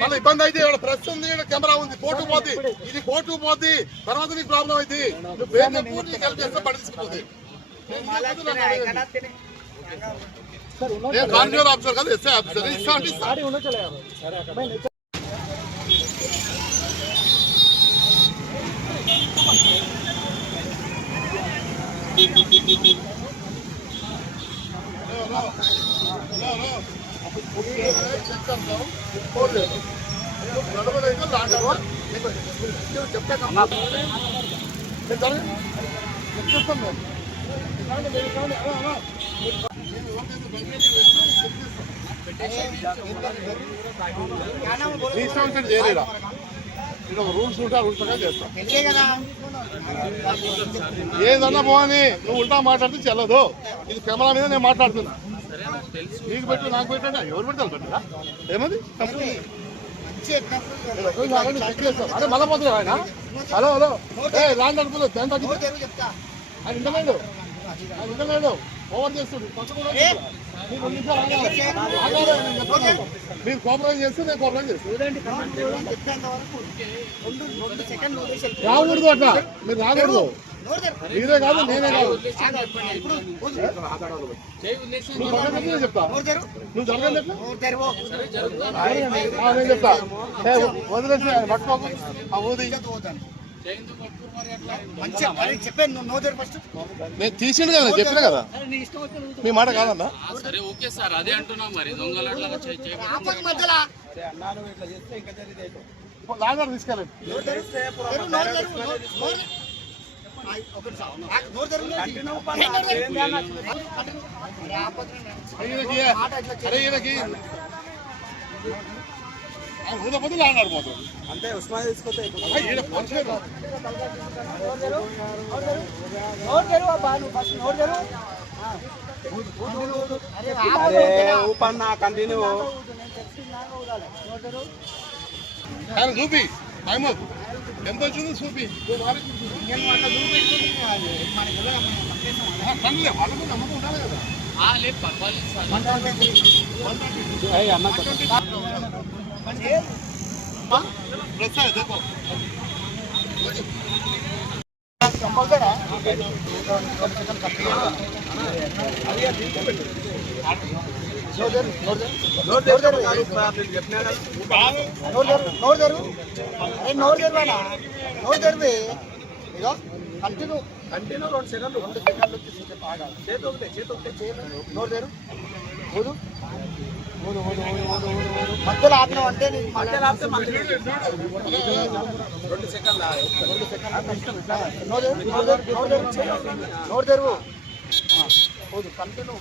మళ్ళీ ఇబ్బంది అయితే ఇక్కడ ప్రెస్ ఉంది, ఇక్కడ కెమెరా ఉంది, కోర్టు పోద్ది, ఇది కోర్టు పోద్ది, తర్వాత నీకు ప్రాబ్లం అయితే నువ్వు పేరు పూర్తి హెల్ప్ చేస్తే పడి తీసుకుపోతుంది. నేను కాన్స్టేబుల్ ఆఫీసర్ కాదు, ఎస్ఐ ఆఫీసర్. ఇస్తా అంటే ఇస్తా. చేయలేదా రూల్స్ ఉంటా రూల్స్ ప్రకారం చేస్తా. ఏదన్నా పోని నువ్వు ఉల్టా మాట్లాడితే చెల్లదు. ఇది కెమెరా మీద నేను మాట్లాడుతున్నా. నీకు పెట్టు నాకు పెట్టా ఎవరు పెడతారు పెట్టా ఏమది అదే మళ్ళా పోతుంది ఆయన. హలో హలో ఏ లాండ్ అనుకోలేదు దాని తగ్గి ఆయన ఇంటలేదు, ఆయన ఇంటలేదు, ఓవర్ చేస్తుంది. మీరు కోపరేట్ చేస్తే నేను కోపరేట్ చేస్తాను. రాకూడదు అట్లా, మీరు రాకూడదు. మీరే కాదు నేనే కాదు. నువ్వు చెప్తా, నువ్వు జరగని నేను చెప్తా. వదిలేసి పట్టుకోకు ఊది. నేను తీసిండు కదా, చెప్పినా కదా మీ మాట కాదన్నా. లాంగర్ తీసుకెళ్ళండి. ఊదపోతే లాంగర్ పోతుంది అంటే ఉస్మానియా తీసుకొస్తే కంటిన్యూ చూపి ఎంత వచ్చింది చూపి. వాళ్ళకు నమ్మకం ఉండాలి కదా. కంటిన్యూ 2 సెకండ్లు మధ్యలో ఆపినావు అంటే నోరు తెరువు. కంటిన్యూ